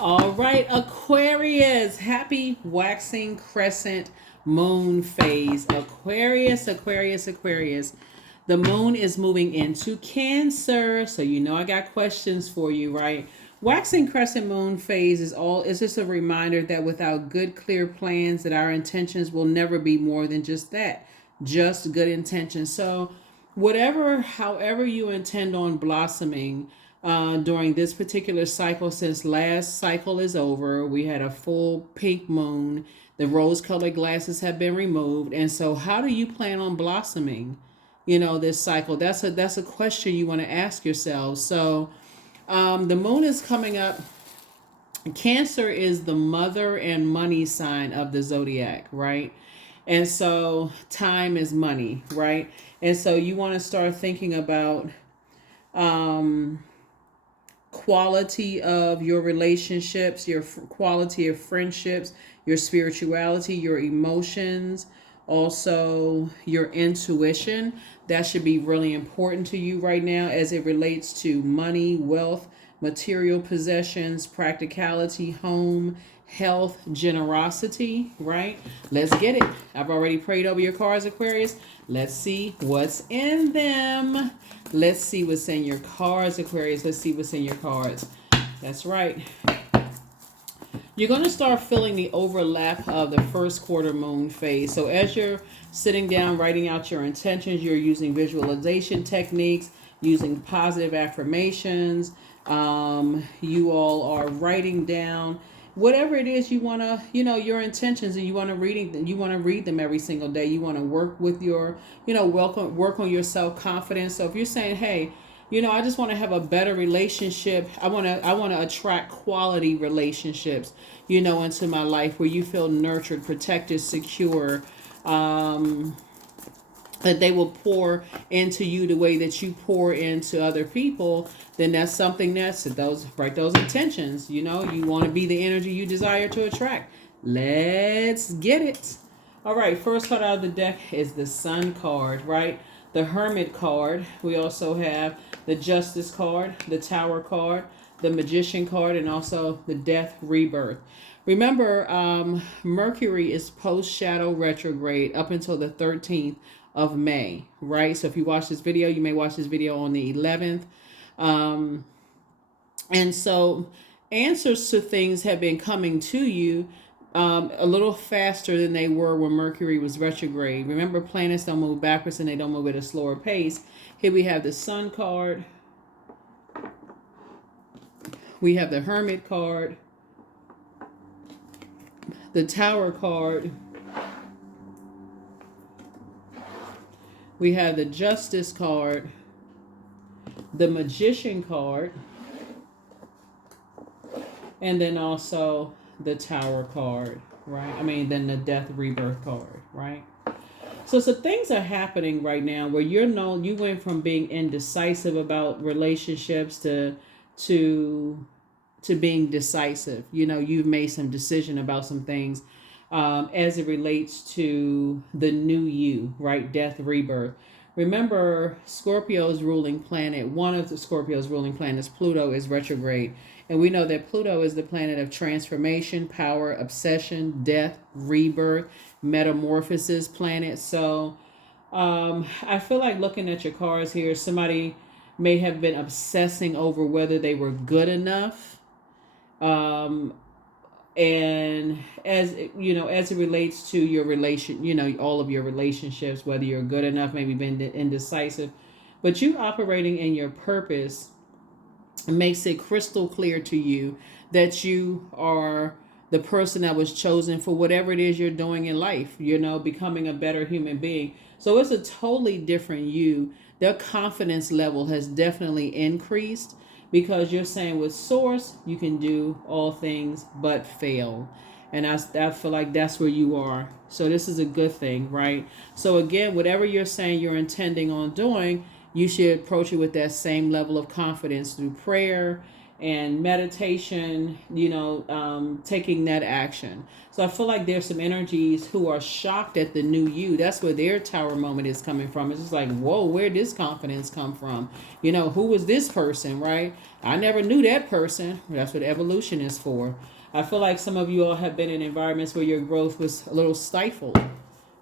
All right, Aquarius, happy waxing crescent moon phase. Aquarius, Aquarius, Aquarius. The moon is moving into Cancer, so you know I got questions for you, right? Waxing crescent moon phase is just a reminder that without good clear plans that our intentions will never be more than just that, just good intentions. So however you intend on blossoming during this particular cycle, since last cycle is over, we had a full pink moon. The rose colored glasses have been removed. And so how do you plan on blossoming, this cycle? That's a question you want to ask yourself. So the moon is coming up. Cancer is the mother and money sign of the zodiac, right? And so time is money, right? And so you want to start thinking about um, quality of your relationships, your quality of friendships, your spirituality, your emotions, also your intuition. That should be really important to you right now as it relates to money, wealth, material possessions, practicality, home, health, generosity, right? Let's get it. I've already prayed over your cards, Aquarius. Let's see what's in them. Let's see what's in your cards, Aquarius. Let's see what's in your cards. That's right. You're going to start feeling the overlap of the first quarter moon phase. So as you're sitting down, writing out your intentions, you're using visualization techniques, using positive affirmations. You all are writing down whatever it is you want to, your intentions, and you want to read them every single day. You want to work with your, work on your self-confidence. So if you're saying, hey, I just want to have a better relationship. I want to attract quality relationships, into my life where you feel nurtured, protected, secure, that they will pour into you the way that you pour into other people. Then that's something that's those intentions. You want to be the energy you desire to attract. Let's get it. All right, first card out of the deck is the Sun card, right? The Hermit card. We also have the Justice card, the Tower card, the Magician card, and also the Death Rebirth. Remember, Mercury is post-shadow retrograde up until the 13th of May, right? So if you watch this video, you may watch this video on the 11th. And so answers to things have been coming to you a little faster than they were when Mercury was retrograde. Remember, planets don't move backwards and they don't move at a slower pace. Here we have the Sun card. We have the Hermit card. The Tower card. We have the Justice card. The Magician card. And then also the Tower card, right? Then the Death Rebirth card, right? So things are happening right now where you went from being indecisive about relationships to being decisive. You've made some decision about some things as it relates to the new you, right? Death, rebirth. Remember, Scorpio's ruling planet, one of the Scorpio's ruling planets, Pluto, is retrograde. And we know that Pluto is the planet of transformation, power, obsession, death, rebirth, metamorphosis planet. So I feel like looking at your cards here, somebody may have been obsessing over whether they were good enough. And as it relates to your relation, all of your relationships, whether you're good enough, maybe been indecisive, but you operating in your purpose makes it crystal clear to you that you are the person that was chosen for whatever it is you're doing in life, becoming a better human being. So it's a totally different you. Their confidence level has definitely increased because you're saying with source, you can do all things but fail. And I feel like that's where you are. So this is a good thing, right? So again, whatever you're saying you're intending on doing, you should approach it with that same level of confidence through prayer and meditation, taking that action. So I feel like there's some energies who are shocked at the new you. That's where their tower moment is coming from. It's just like, whoa, where did this confidence come from? Who was this person, right? I never knew that person. That's what evolution is for. I feel like some of you all have been in environments where your growth was a little stifled,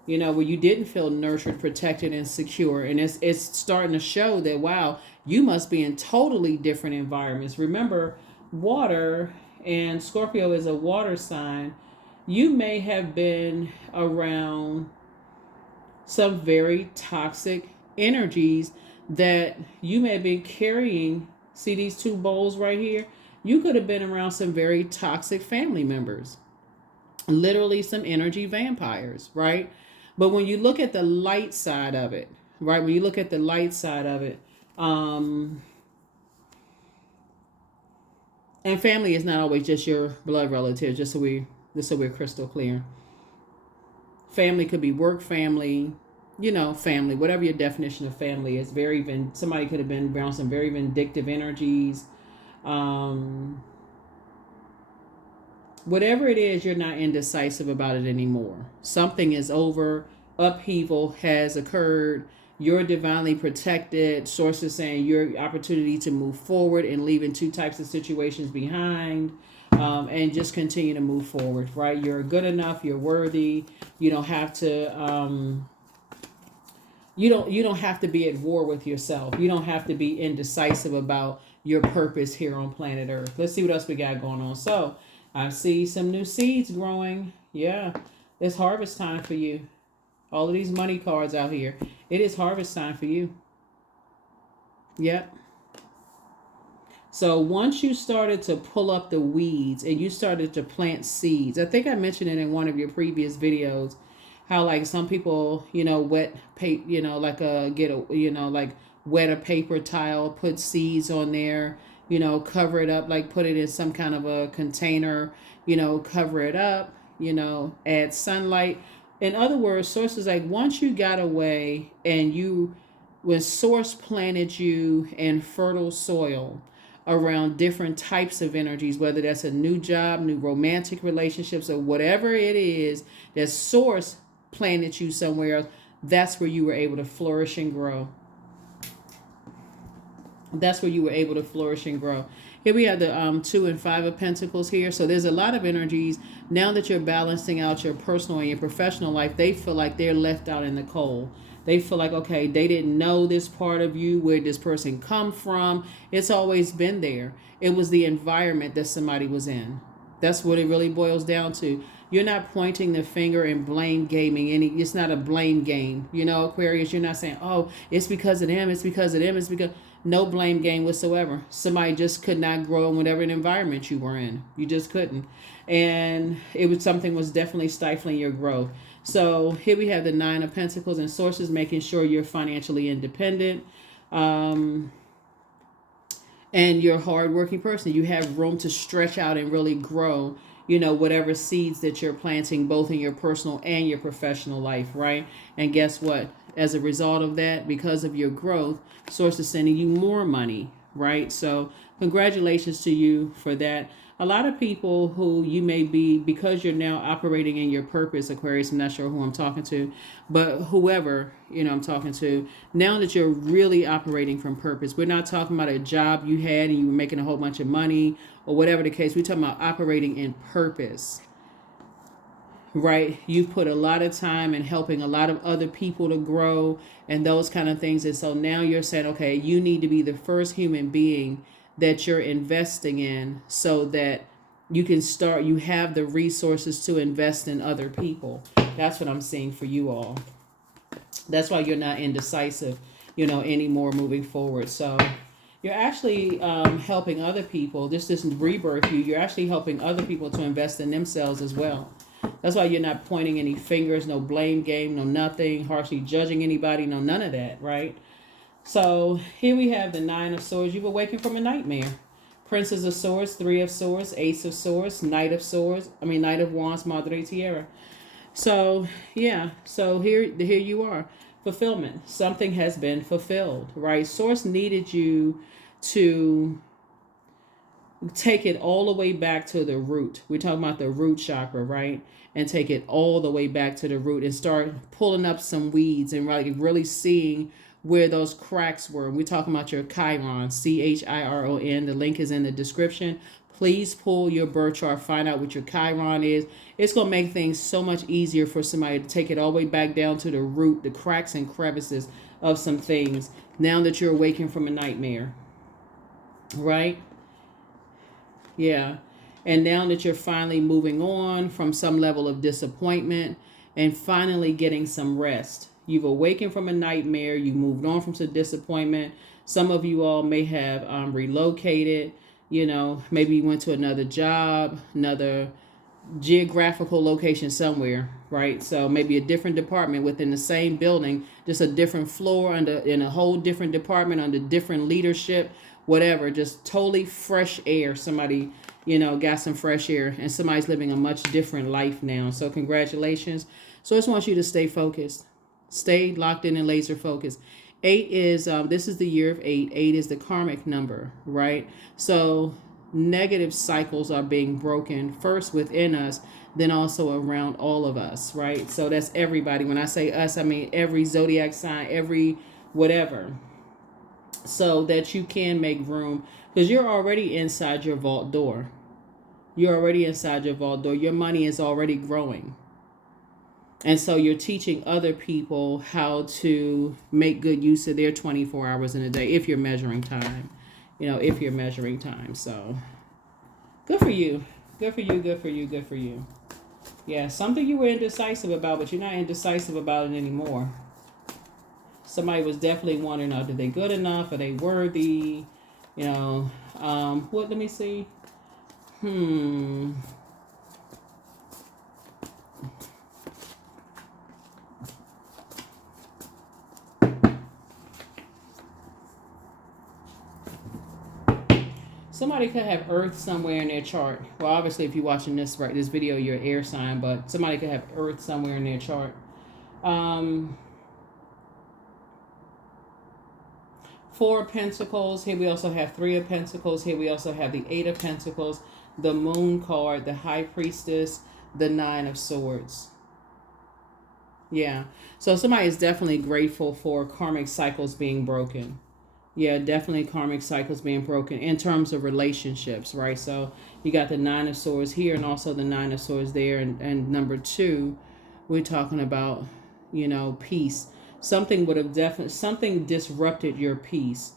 where you didn't feel nurtured, protected, and secure. And it's starting to show that, wow, you must be in totally different environments. Remember, water, and Scorpio is a water sign. You may have been around some very toxic energies that you may have been carrying. See these two bowls right here? You could have been around some very toxic family members, literally some energy vampires, right? But when you look at the light side of it, right? When you look at the light side of it, and family is not always just your blood relatives, just so we're crystal clear. Family could be work family, family, whatever your definition of family is. Somebody could have been around some very vindictive energies. Whatever it is, you're not indecisive about it anymore. Something is over. Upheaval has occurred. You're divinely protected. Sources saying your opportunity to move forward and leaving two types of situations behind, and just continue to move forward, right? You're good enough. You're worthy. You don't have to. You don't have to be at war with yourself. You don't have to be indecisive about your purpose here on planet Earth. Let's see what else we got going on. So I see some new seeds growing. Yeah, it's harvest time for you. All of these money cards out here. It is harvest time for you. Yep. So once you started to pull up the weeds and you started to plant seeds, I think I mentioned it in one of your previous videos, how like some people, wet paper, wet a paper towel, put seeds on there, cover it up, like put it in some kind of a container, cover it up, add sunlight. In other words, Source is like, once you got away and when Source planted you in fertile soil around different types of energies, whether that's a new job, new romantic relationships, or whatever it is, that Source planted you somewhere else, that's where you were able to flourish and grow. That's where you were able to flourish and grow. Here we have the 2 and 5 of Pentacles here. So there's a lot of energies. Now that you're balancing out your personal and your professional life, they feel like they're left out in the cold. They feel like, okay, they didn't know this part of you, where this person come from. It's always been there. It was the environment that somebody was in. That's what it really boils down to. You're not pointing the finger and blame gaming. It's not a blame game. Aquarius, you're not saying, oh, it's because of them. It's because of them. It's because... No blame game whatsoever. Somebody just could not grow in whatever environment you were in. You just couldn't. And something was definitely stifling your growth. So here we have the 9 of Pentacles, and Sources making sure you're financially independent. And you're a hardworking person. You have room to stretch out and really grow, whatever seeds that you're planting, both in your personal and your professional life, right? And guess what? As a result of that, because of your growth, Source is sending you more money, right? So congratulations to you for that. A lot of people who you may be, because you're now operating in your purpose, Aquarius, I'm not sure who I'm talking to, but whoever, I'm talking to, now that you're really operating from purpose, we're not talking about a job you had and you were making a whole bunch of money or whatever the case. We're talking about operating in purpose. Right? You've put a lot of time in helping a lot of other people to grow and those kind of things. And so now you're saying, okay, you need to be the first human being that you're investing in so that you have the resources to invest in other people. That's what I'm seeing for you all. That's why you're not indecisive, anymore moving forward. So you're actually helping other people. This doesn't rebirth you. You're actually helping other people to invest in themselves as well. That's why you're not pointing any fingers, no blame game, no nothing, harshly judging anybody, no none of that, right? So here we have the 9 of Swords. You've awakened from a nightmare. Princess of Swords, 3 of Swords, Ace of Swords, Knight of Wands, Madre Tierra. So, yeah. So here you are. Fulfillment. Something has been fulfilled, right? Source needed you to take it all the way back to the root. We're talking about the root chakra, right? And take it all the way back to the root and start pulling up some weeds and like really seeing where those cracks were. We're talking about your Chiron, Chiron. The link is in the description. Please pull your birth chart, find out what your Chiron is. It's going to make things so much easier for somebody to take it all the way back down to the root, the cracks and crevices of some things now that you're awakened from a nightmare, right? Yeah. And now that you're finally moving on from some level of disappointment and finally getting some rest. You've awakened from a nightmare. You moved on from some disappointment. Some of you all may have relocated, maybe you went to another job, another geographical location somewhere, right? So maybe a different department within the same building, just a different floor in a whole different department under different leadership, whatever, just totally fresh air. Somebody, got some fresh air and somebody's living a much different life now. So congratulations. So I just want you to stay focused, stay locked in and laser focused. 8 is, this is the year of 8. 8 is the karmic number, right? So negative cycles are being broken first within us, then also around all of us, right? So that's everybody. When I say us, I mean every zodiac sign, every whatever, so that you can make room, because you're already inside your vault door. You're already inside your vault door. Your money is already growing. And so you're teaching other people how to make good use of their 24 hours in a day, if you're measuring time, if you're measuring time. So good for you. Good for you. Good for you. Good for you. Yeah, something you were indecisive about, but you're not indecisive about it anymore. Somebody was definitely wondering, are they good enough? Are they worthy? Let me see. Somebody could have Earth somewhere in their chart. Well, obviously, if you're watching this video, you're an air sign, but somebody could have Earth somewhere in their chart. 4 of Pentacles. Here we also have 3 of Pentacles. Here we also have the 8 of Pentacles, the Moon card, the High Priestess, the 9 of Swords. Yeah. So somebody is definitely grateful for karmic cycles being broken. Yeah, definitely karmic cycles being broken in terms of relationships, right? So you got the 9 of Swords here and also the 9 of Swords there. And number 2, we're talking about, peace. Something would have something disrupted your peace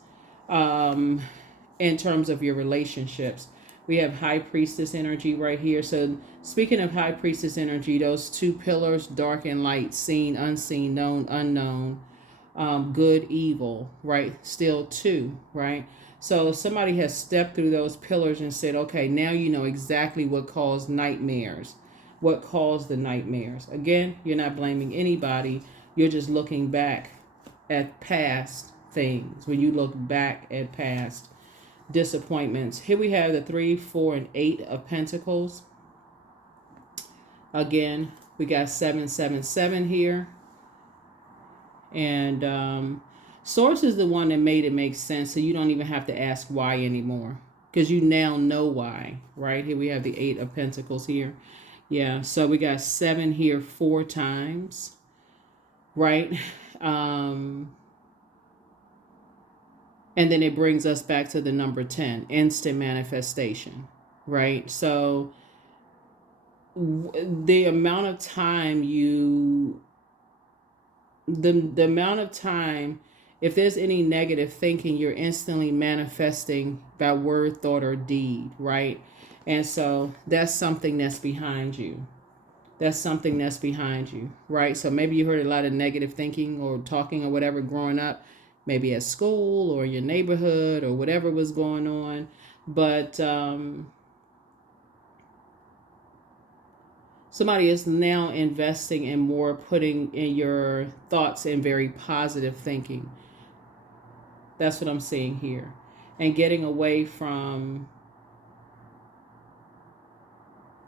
in terms of your relationships. We have High Priestess energy right here. So speaking of High Priestess energy, those 2 pillars, dark and light, seen, unseen, known, unknown, good, evil, right? Still 2, right? So somebody has stepped through those pillars and said, okay, now you know exactly what caused nightmares, what caused the nightmares. Again, you're not blaming anybody. You're just looking back at past things. When you look back at past disappointments. Here we have the 3, 4, and 8 of Pentacles. Again, we got 777 here. And Source is the one that made it make sense, so you don't even have to ask why anymore, because you now know why, right? Here we have the 8 of Pentacles here. Yeah, so we got 7 here 4 times, right? And then it brings us back to the number 10, instant manifestation, right? So the amount of time the amount of time, if there's any negative thinking, you're instantly manifesting by word, thought, or deed, right? And so that's something that's behind you. That's something that's behind you, right? So maybe you heard a lot of negative thinking or talking or whatever growing up, maybe at school or your neighborhood or whatever was going on. But somebody is now investing in more, putting in your thoughts in very positive thinking. That's what I'm seeing here. And getting away from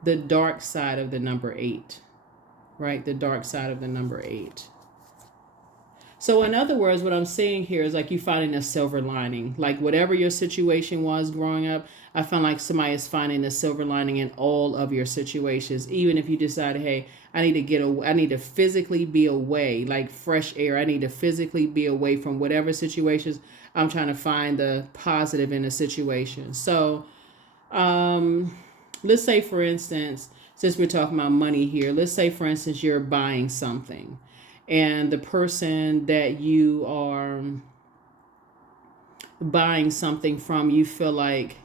the dark side of the number 8, right? The dark side of the number 8. So in other words, what I'm saying here is like you finding a silver lining. Like whatever your situation was growing up, I found like somebody is finding a silver lining in all of your situations. Even if you decided, hey, I need to get away, I need to physically be away, like fresh air. I need to physically be away from whatever situations. I'm trying to find the positive in the situation. So let's say, for instance, since we're talking about money here, let's say, for instance, you're buying something and the person that you are buying something from, you feel like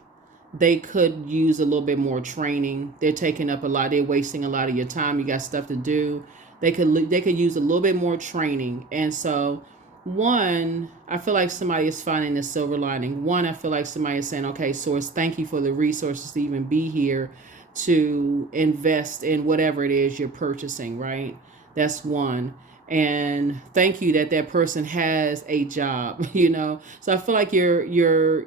they could use a little bit more training. They're taking up a lot. They're wasting a lot of your time. You got stuff to do. They could use a little bit more training. And so, one, I feel like somebody is finding the silver lining. One, I feel like somebody is saying, okay, source, thank you for the resources to even be here to invest in whatever it is you're purchasing, right? That's one. And thank you that that person has a job, so I feel like you're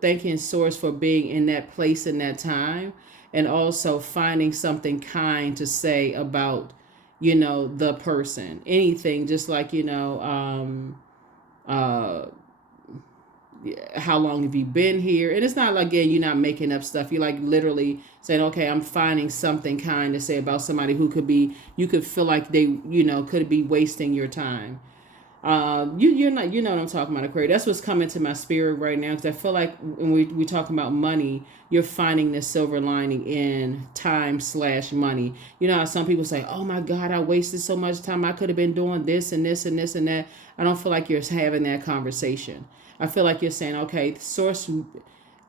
thanking source for being in that place in that time, and also finding something kind to say about the person, anything, just like uh how long have you been here? And it's not like, again, you're not making up stuff. You're like literally saying, okay, I'm finding something kind to say about somebody who could be, you could feel like they, could be wasting your time. You're not, what I'm talking about, Aquarius. That's what's coming to my spirit right now, because I feel like when we talking about money, you're finding this silver lining in time/money. You know how some people say, oh my God, I wasted so much time. I could have been doing this and this and this and that. I don't feel like you're having that conversation. I feel like you're saying, okay, the source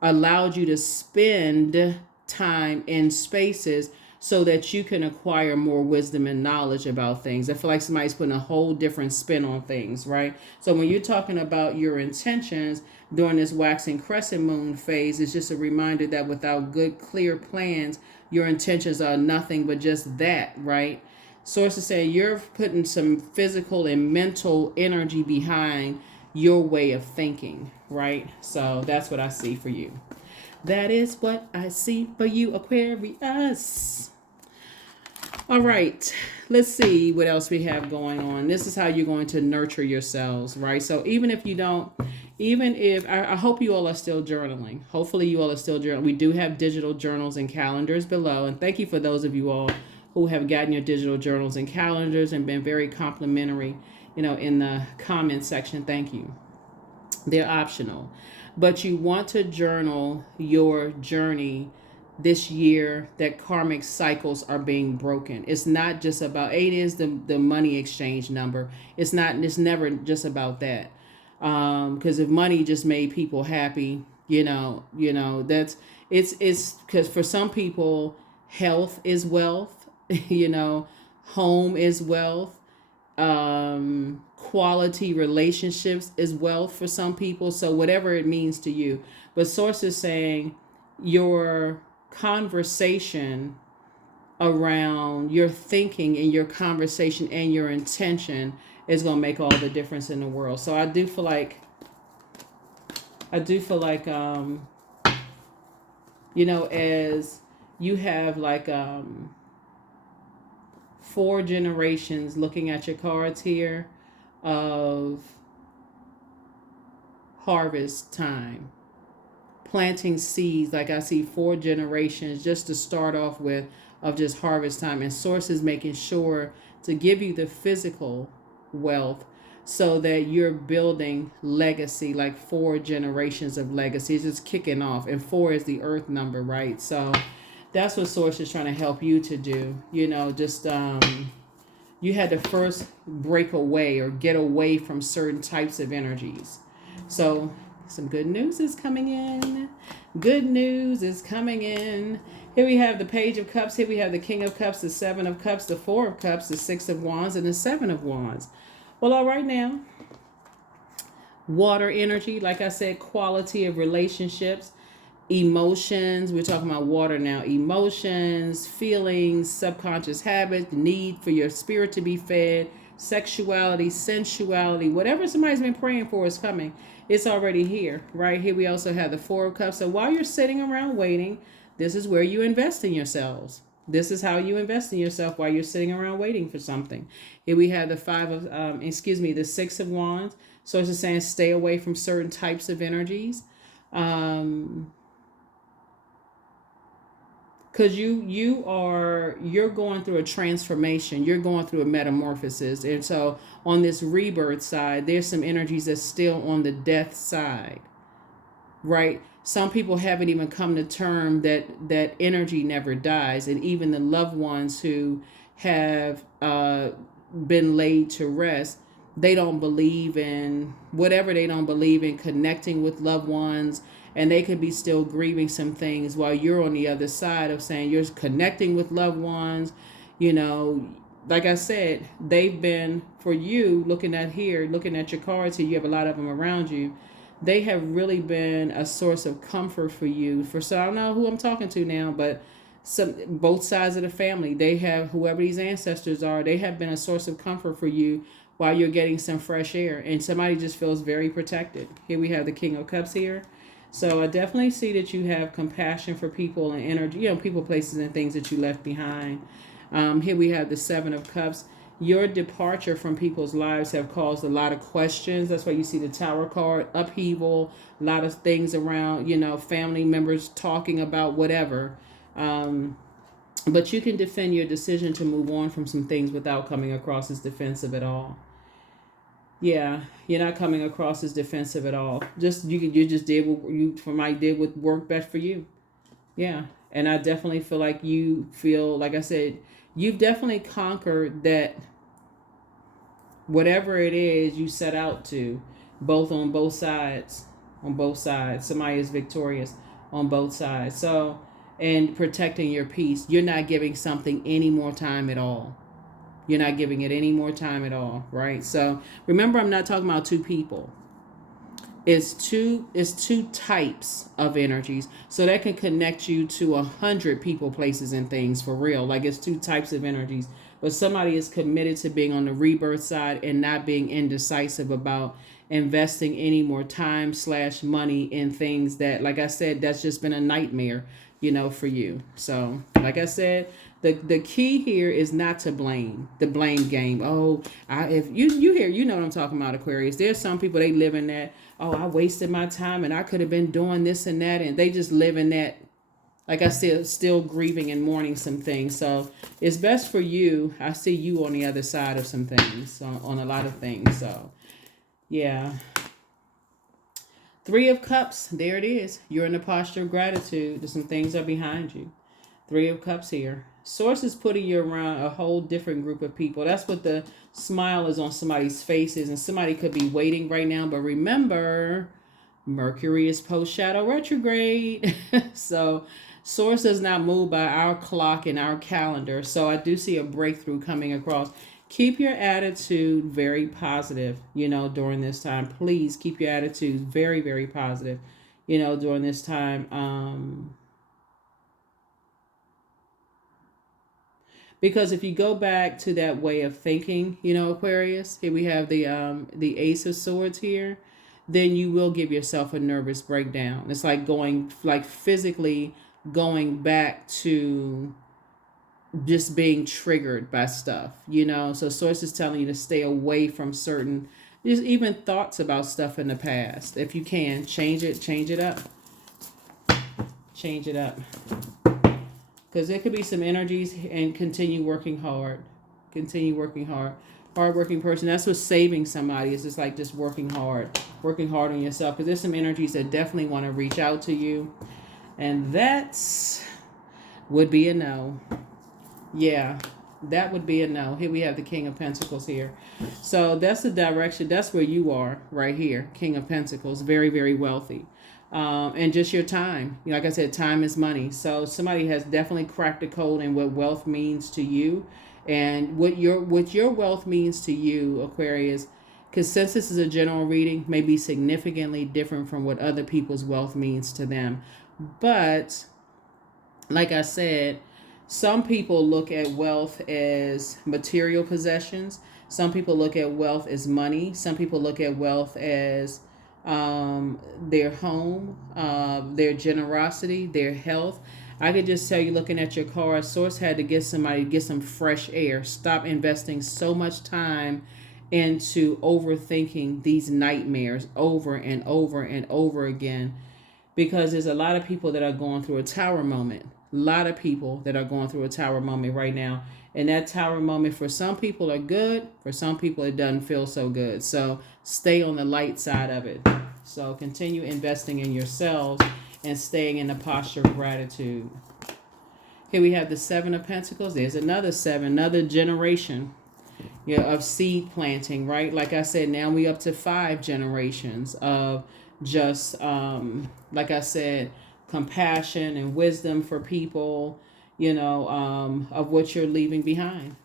allowed you to spend time in spaces so that you can acquire more wisdom and knowledge about things. I feel like somebody's putting a whole different spin on things, right? So when you're talking about your intentions during this waxing crescent moon phase, it's just a reminder that without good, clear plans, your intentions are nothing but just that, right? Sources say you're putting some physical and mental energy behind your way of thinking, right? So that's what I see for you. That is what I see for you, Aquarius. All right, let's see what else we have going on. This is how you're going to nurture yourselves, right? So even if you don't, even if, I hope you all are still journaling. Hopefully you all are still journaling. We do have digital journals and calendars below. And thank you for those of you all who have gotten your digital journals and calendars and been very complimentary, in the comment section. Thank you. They're optional. But you want to journal your journey this year, that karmic cycles are being broken. It's not just about, it is the money exchange number. It's never just about that. Because if money just made people happy, that's, it's because for some people, health is wealth, home is wealth, quality relationships is wealth for some people. So whatever it means to you. But source is saying your conversation around your thinking and your conversation and your intention is going to make all the difference in the world. So I do feel like as you have like 4 generations, looking at your cards here, of harvest time, planting seeds. Like I see 4 generations just to start off with, of just harvest time, and sources making sure to give you the physical wealth so that you're building legacy, like 4 generations of legacy. It's just kicking off, and 4 is the earth number, right? So that's what source is trying to help you to do. You had to first break away or get away from certain types of energies. So some good news is coming in. Good news is coming in. Here we have the Page of Cups. Here we have the King of Cups, the 7 of Cups, the 4 of Cups, the 6 of Wands, and the 7 of Wands. Well, all right now. Water energy, like I said, quality of relationships, emotions. We're talking about water now. Emotions, feelings, subconscious habits, the need for your spirit to be fed, sexuality, sensuality, whatever somebody's been praying for is coming. It's already here. Right here we also have the 4 of Cups. So while you're sitting around waiting, this is where you invest in yourselves. This is how you invest in yourself while you're sitting around waiting for something. Here we have the the 6 of Wands. So it's just saying stay away from certain types of energies. Because you're going through a transformation, you're going through a metamorphosis, and so on this rebirth side there's some energies that's still on the death side, right? Some people haven't even come to term that energy never dies, and even the loved ones who have been laid to rest, they don't believe in whatever, they don't believe in connecting with loved ones, and they could be still grieving some things while you're on the other side of saying you're connecting with loved ones. You know, like I said, they've been, for you, looking at your cards here, you have a lot of them around you. They have really been a source of comfort for you. So I don't know who I'm talking to now, but both sides of the family, they have, whoever these ancestors are, they have been a source of comfort for you while you're getting some fresh air, and somebody just feels very protected. Here we have the King of Cups here. So I definitely see that you have compassion for people and energy, people, places, and things that you left behind. Here we have the 7 of Cups. Your departure from people's lives have caused a lot of questions. That's why you see the Tower card, upheaval, a lot of things around, family members talking about whatever. But you can defend your decision to move on from some things without coming across as defensive at all. Yeah, you're not coming across as defensive at all. You just did what worked best for you. Yeah, and I definitely feel like like I said, you've definitely conquered that. Whatever it is you set out to, on both sides. Somebody is victorious on both sides. So, and protecting your peace, you're not giving something any more time at all. You're not giving it any more time at all, right? So remember, I'm not talking about two people. It's two types of energies. So that can connect you to 100 people, places, and things for real. Like, it's two types of energies. But somebody is committed to being on the rebirth side and not being indecisive about investing any more time / money in things that, like I said, that's just been a nightmare, for you. So, like I said, the key here is not to blame. The blame game. Oh, if you hear, what I'm talking about, Aquarius. There's some people, they live in that, oh, I wasted my time and I could have been doing this and that, and they just live in that, like I said, still grieving and mourning some things. So it's best for you. I see you on the other side of some things, on a lot of things. So, yeah. 3 of Cups, there it is. You're in a posture of gratitude. There's some things are behind you. 3 of Cups here. Source is putting you around a whole different group of people. That's what the smile is on somebody's faces, and somebody could be waiting right now. But remember, Mercury is post-shadow retrograde. So Source does not move by our clock and our calendar. So I do see a breakthrough coming across. Keep your attitude very positive, during this time. Please keep your attitude very, very positive, during this time. Because if you go back to that way of thinking, Aquarius, here we have the Ace of Swords here, then you will give yourself a nervous breakdown. It's like physically going back to just being triggered by stuff, So Source is telling you to stay away from certain, just even thoughts about stuff in the past. If you can, change it up. Change it up. Because there could be some energies, and continue working hard. Hardworking person. That's what's saving somebody. It's just like just working hard on yourself. Because there's some energies that definitely want to reach out to you. And that would be a no. Yeah, that would be a no. Here we have the King of Pentacles here. So that's the direction. That's where you are right here. King of Pentacles. Very, very wealthy. And just your time. Like I said, time is money. So somebody has definitely cracked the code in what wealth means to you. And what your wealth means to you, Aquarius, because since this is a general reading, may be significantly different from what other people's wealth means to them. But like I said, some people look at wealth as material possessions. Some people look at wealth as money. Some people look at wealth as their home, their generosity, their health. I could just tell you, looking at your card, Source had to get somebody to get some fresh air. Stop investing so much time into overthinking these nightmares over and over and over again, because there's a lot of people that are going through a tower moment. A lot of people that are going through a tower moment right now. And that tower moment for some people are good. For some people it doesn't feel so good. So stay on the light side of it. So continue investing in yourselves and staying in the posture of gratitude. Here we have the Seven of Pentacles. There's another seven, another generation, of seed planting, right? Like I said, now we up to 5 generations of just, like I said, compassion and wisdom for people, of what you're leaving behind.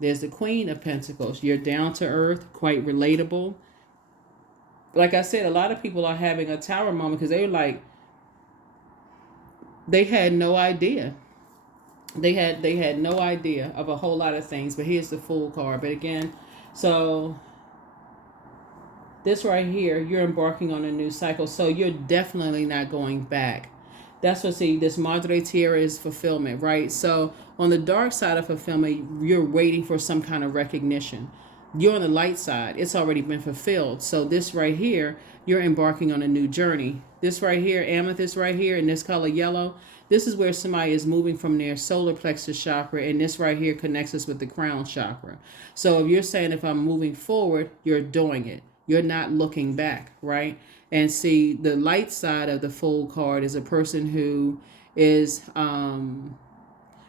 There's the Queen of Pentacles. You're down to earth, quite relatable. Like I said, a lot of people are having a tower moment because they had no idea. They had no idea of a whole lot of things. But here's the Fool card. But again, so this right here, you're embarking on a new cycle. So you're definitely not going back. That's what, see, this Madre Tierra is fulfillment, right? So on the dark side of fulfillment, you're waiting for some kind of recognition. You're on the light side. It's already been fulfilled. So this right here, you're embarking on a new journey. This right here, amethyst right here in this color yellow, this is where somebody is moving from their solar plexus chakra, and this right here connects us with the crown chakra. So if you're saying, if I'm moving forward, you're doing it. You're not looking back, right? And see, the light side of the Fool card is a person who is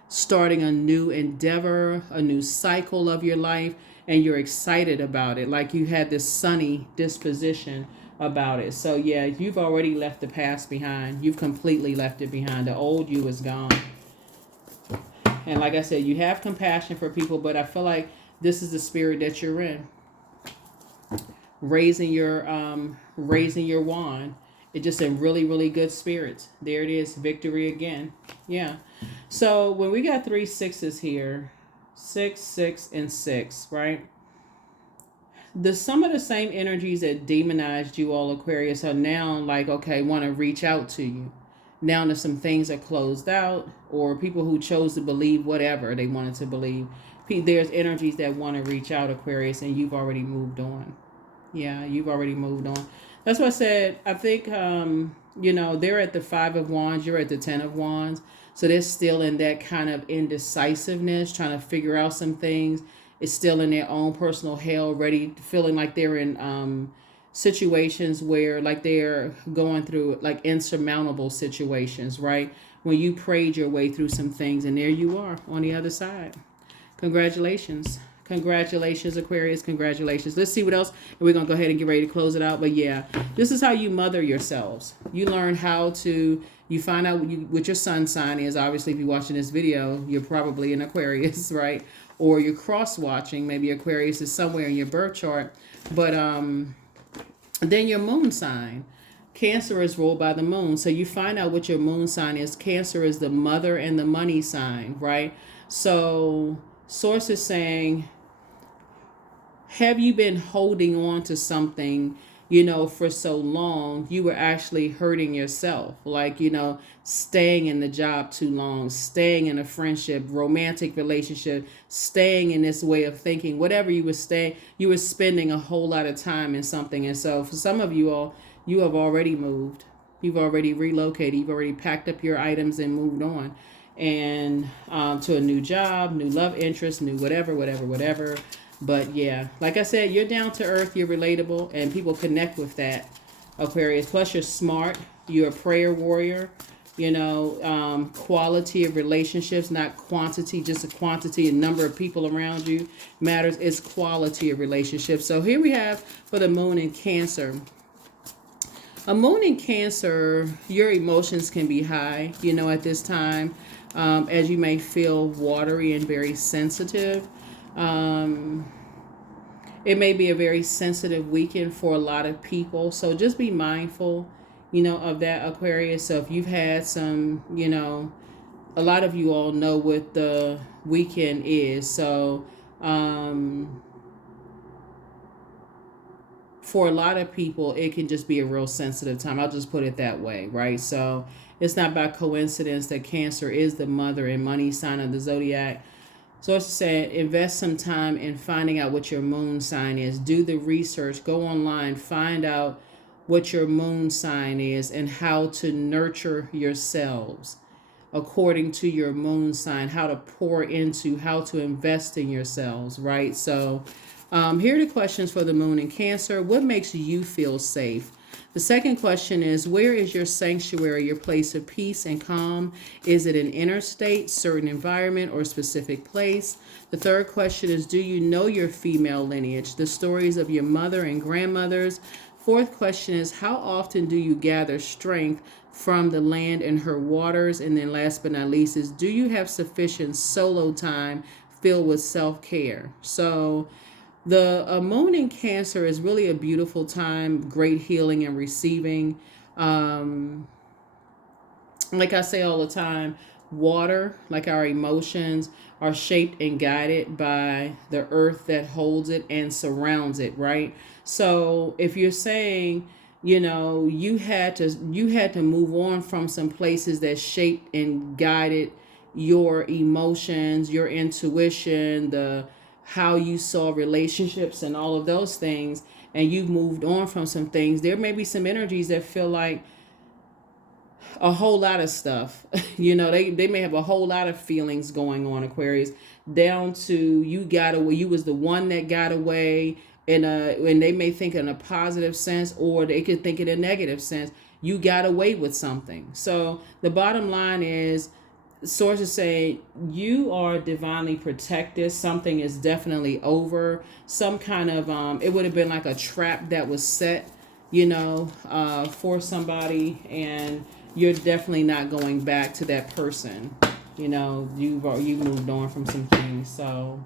starting a new endeavor, a new cycle of your life, and you're excited about it. Like you had this sunny disposition about it. So yeah, you've already left the past behind. You've completely left it behind. The old you is gone. And like I said, you have compassion for people, but I feel like this is the spirit that you're in. Raising your wand. It's just in really, really good spirits. There it is, victory again. Yeah. So when we got 3 6s here, 6, 6, and 6, right? Some of the same energies that demonized you all, Aquarius, are now like, okay, want to reach out to you. Now that some things are closed out, or people who chose to believe whatever they wanted to believe, there's energies that want to reach out, Aquarius, and you've already moved on. Yeah, you've already moved on. That's why I said, I think, they're at the 5 of Wands. You're at the 10 of Wands. So they're still in that kind of indecisiveness, trying to figure out some things. It's still in their own personal hell, ready, feeling like they're in situations where like they're going through like insurmountable situations, right? When you prayed your way through some things, and there you are on the other side. Congratulations. Congratulations, Aquarius. Congratulations. Let's see what else. And we're going to go ahead and get ready to close it out. But yeah, this is how you mother yourselves. You learn how to, you find out what your sun sign is. Obviously, if you're watching this video, you're probably an Aquarius, right? Or you're cross-watching. Maybe Aquarius is somewhere in your birth chart. But then your moon sign. Cancer is ruled by the moon. So you find out what your moon sign is. Cancer is the mother and the money sign, right? So Source is saying, have you been holding on to something, for so long, you were actually hurting yourself? Like, staying in the job too long, staying in a friendship, romantic relationship, staying in this way of thinking, whatever you were spending a whole lot of time in something. And so for some of you all, you have already moved. You've already relocated. You've already packed up your items and moved on. And to a new job, new love interest, new whatever. But yeah, like I said, you're down to earth, you're relatable, and people connect with that, Aquarius. Plus you're smart, you're a prayer warrior, quality of relationships, not quantity, just a quantity and number of people around you matters. It's quality of relationships. So here we have for the moon in Cancer. A moon in Cancer, your emotions can be high, at this time, as you may feel watery and very sensitive. It may be a very sensitive weekend for a lot of people. So just be mindful, of that, Aquarius. So if you've had some, a lot of you all know what the weekend is. So, for a lot of people, it can just be a real sensitive time. I'll just put it that way, right? So it's not by coincidence that Cancer is the mother and money sign of the zodiac. So it's saying invest some time in finding out what your moon sign is. Do the research, go online, find out what your moon sign is and how to nurture yourselves according to your moon sign, how to pour into, how to invest in yourselves, right? So here are the questions for the moon in Cancer. What makes you feel safe? The second question is, where is your sanctuary, your place of peace and calm? Is it an inner state, certain environment, or specific place? The third question is, do you know your female lineage, the stories of your mother and grandmothers? Fourth question is, how often do you gather strength from the land and her waters? And then last but not least is, do you have sufficient solo time filled with self-care? So the moon in Cancer is really a beautiful time, great healing and receiving. Like I say all the time, water, like our emotions, are shaped and guided by the earth that holds it and surrounds it, right? So if you're saying, you had to move on from some places that shaped and guided your emotions, your intuition, the how you saw relationships and all of those things, and you've moved on from some things, there may be some energies that feel like a whole lot of stuff. They may have a whole lot of feelings going on, Aquarius, down to you got away, you was the one that got away, and they may think in a positive sense, or they could think in a negative sense. You got away with something. So the bottom line is, sources say you are divinely protected. Something is definitely over. Some kind of it would have been like a trap that was set, for somebody, and you're definitely not going back to that person. You've moved on from some things. So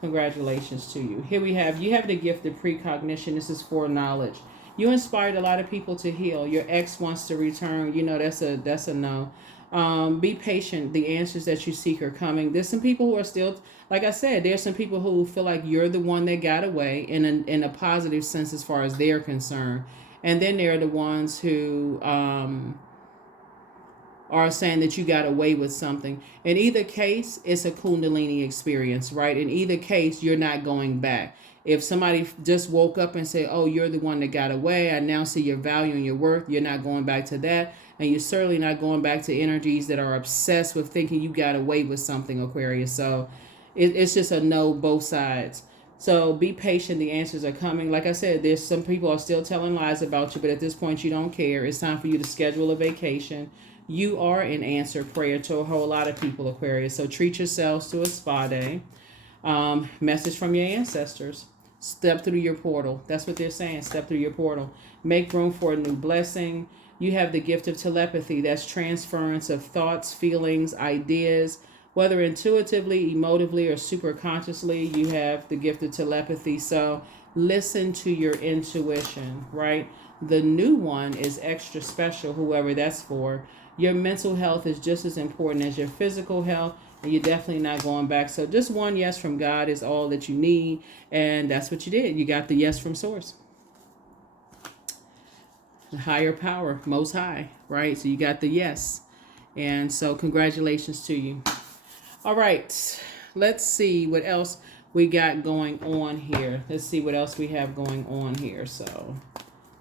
congratulations to you. Here you have the gift of precognition. This is foreknowledge. You inspired a lot of people to heal. Your ex wants to return. That's a no. Be patient. The answers that you seek are coming. There's some people who are still, like I said, there's some people who feel like you're the one that got away in a positive sense as far as they're concerned. And then there are the ones who are saying that you got away with something. In either case, it's a Kundalini experience, right? In either case, you're not going back. If somebody just woke up and said, oh, you're the one that got away, I now see your value and your worth, you're not going back to that. And you're certainly not going back to energies that are obsessed with thinking you got away with something, Aquarius. So it's just a no, both sides. So be patient. The answers are coming. Like I said, there's some people are still telling lies about you, but at this point you don't care. It's time for you to schedule a vacation. You are an answered prayer to a whole lot of people, Aquarius. So treat yourselves to a spa day. Message from your ancestors. Step through your portal. That's what they're saying. Step through your portal. Make room for a new blessing. You have the gift of telepathy. That's transference of thoughts, feelings, ideas, whether intuitively, emotively, or superconsciously. You have the gift of telepathy. So listen to your intuition, right? The new one is extra special, whoever that's for. Your mental health is just as important as your physical health, and you're definitely not going back. So just one yes from God is all that you need, and that's what you did. You got the yes from Source. Higher power, most high, right? So you got the yes. And so congratulations to you. All right, let's see what else we got going on here. Let's see what else we have going on here. So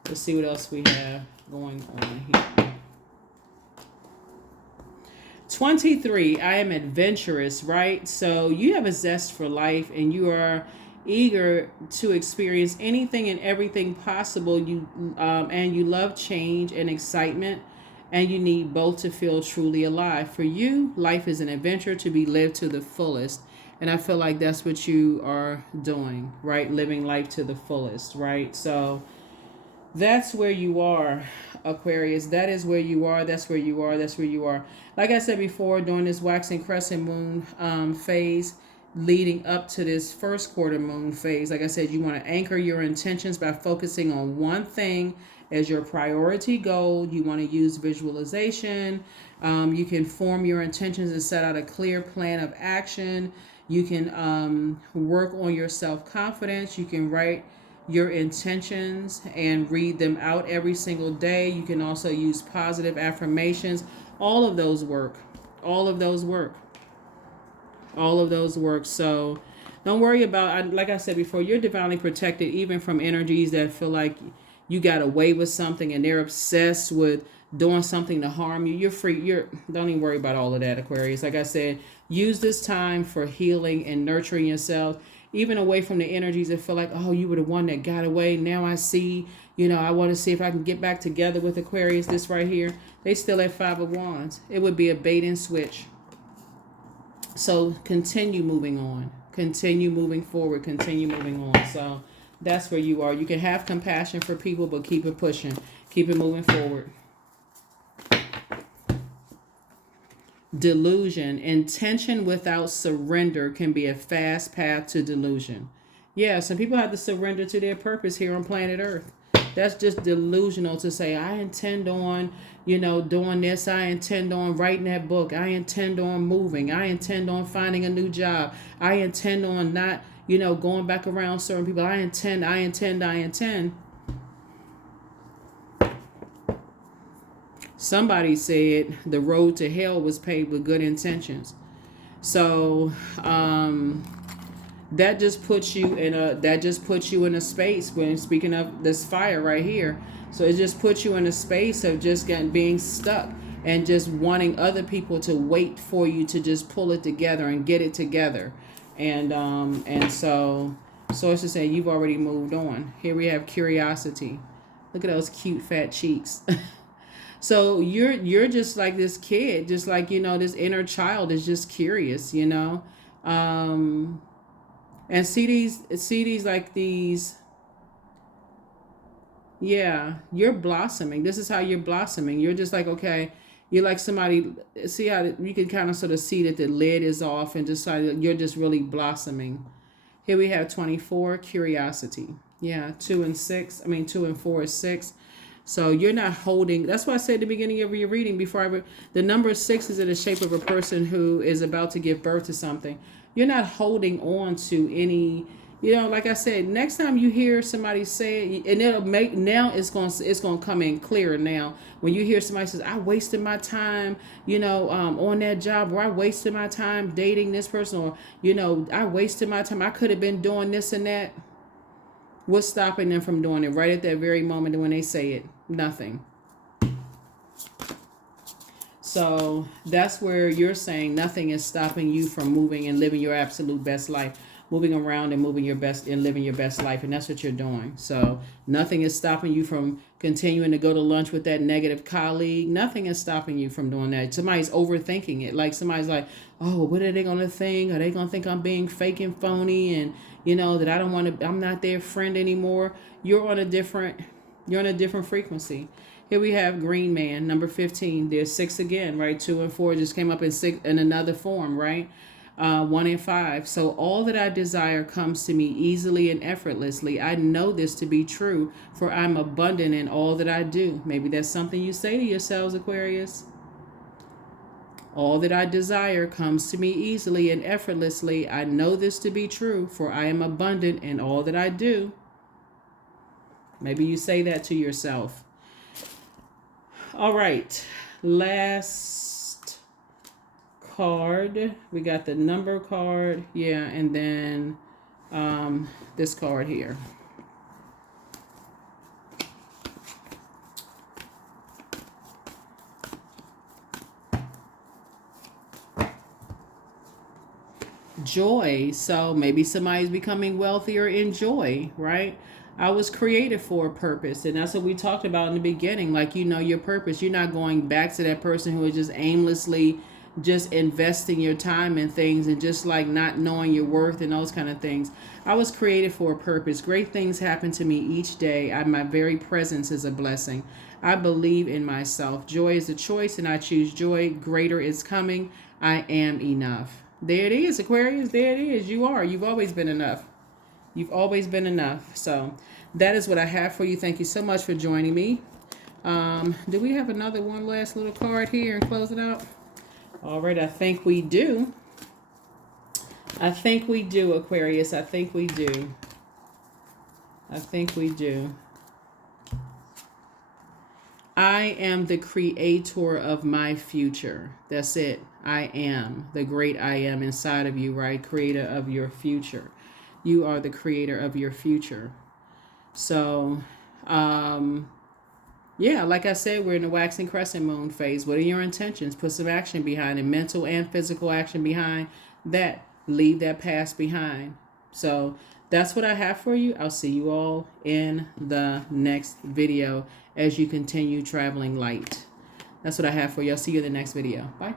let's see what else we have going on here. 23, I am adventurous, right? So you have a zest for life and you are eager to experience anything and everything possible. And you love change and excitement, and you need both to feel truly alive. For you, life is an adventure to be lived to the fullest, and I feel like that's what you are doing, right? Living life to the fullest, right? So that's where you are, Aquarius. That is where you are. That's where you are. That's where you are. Like I said before, during this waxing crescent moon phase, leading up to this first quarter moon phase, like I said, you want to anchor your intentions by focusing on one thing as your priority goal. You want to use visualization. You can form your intentions and set out a clear plan of action. You can work on your self-confidence. You can write your intentions and read them out every single day. You can also use positive affirmations. All of those work. All of those work. All of those work. So don't worry about, like I said before, you're divinely protected even from energies that feel like you got away with something and they're obsessed with doing something to harm you. You're free. Don't even worry about all of that, Aquarius. Like I said, use this time for healing and nurturing yourself, even away from the energies that feel like, oh, you were the one that got away. Now I see, I want to see if I can get back together with Aquarius. This right here, they still at 5 of Wands. It would be a bait and switch. So continue moving on. Continue moving forward. Continue moving on. So that's where you are. You can have compassion for people, but keep it pushing. Keep it moving forward. Delusion. Intention without surrender can be a fast path to delusion. Yeah, some people have to surrender to their purpose here on planet Earth. That's just delusional to say, I intend on, doing this. I intend on writing that book. I intend on moving. I intend on finding a new job. I intend on not, going back around certain people. I intend. Somebody said the road to hell was paved with good intentions. So, that just puts you in a space when speaking of this fire right here. So it just puts you in a space of just being stuck and just wanting other people to wait for you to just pull it together and get it together. And so sources say you've already moved on. Here we have curiosity. Look at those cute fat cheeks. So you're just like this kid, just like, this inner child is just curious, and see these like these. Yeah, you're blossoming. This is how you're blossoming. You're just like, okay, you're like somebody, see how you can kind of sort of see that the lid is off and just like you're just really blossoming. Here we have 24, curiosity. Yeah, 2 and 4 is 6. So you're not holding, that's why I said at the beginning of your reading the number 6 is in the shape of a person who is about to give birth to something. You're not holding on to any, like I said, next time you hear somebody say it, and it'll make, now it's going to come in clearer now. When you hear somebody says, I wasted my time, on that job, or I wasted my time dating this person, or, I wasted my time. I could have been doing this and that. What's stopping them from doing it right at that very moment when they say it? Nothing. So that's where you're saying nothing is stopping you from moving and living your absolute best life, moving around and moving your best and living your best life. And that's what you're doing. So nothing is stopping you from continuing to go to lunch with that negative colleague. Nothing is stopping you from doing that. Somebody's overthinking it. Like somebody's like, oh, what are they going to think? Are they going to think I'm being fake and phony? And, that I'm not their friend anymore. You're on a different frequency. Here we have Green Man, number 15. There's 6 again, right? 2 and 4 just came up in 6 in another form, right? 1 and 5. So all that I desire comes to me easily and effortlessly. I know this to be true, for I'm abundant in all that I do. Maybe that's something you say to yourselves, Aquarius. All that I desire comes to me easily and effortlessly. I know this to be true, for I am abundant in all that I do. Maybe you say that to yourself. All right, last card. We got the number card, yeah, and then this card here. Joy. So maybe somebody's becoming wealthier in joy, right? I was created for a purpose, and that's what we talked about in the beginning. Like, your purpose. You're not going back to that person who is just aimlessly just investing your time in things and just like not knowing your worth and those kind of things. I was created for a purpose. Great things happen to me each day. My very presence is a blessing. I believe in myself. Joy is a choice, and I choose joy. Greater is coming. I am enough. There it is, Aquarius. There it is. You are. You've always been enough. You've always been enough. So that is what I have for you. Thank you so much for joining me. Do we have one last little card here and close it out? All right. I think we do. Aquarius. I think we do. I think we do. I am the creator of my future. That's it. I am the great I am inside of you, right? Creator of your future. You are the creator of your future. So, yeah, like I said, we're in the waxing crescent moon phase. What are your intentions? Put some action behind it, mental and physical action behind that. Leave that past behind. So that's what I have for you. I'll see you all in the next video as you continue traveling light. That's what I have for you. I'll see you in the next video. Bye.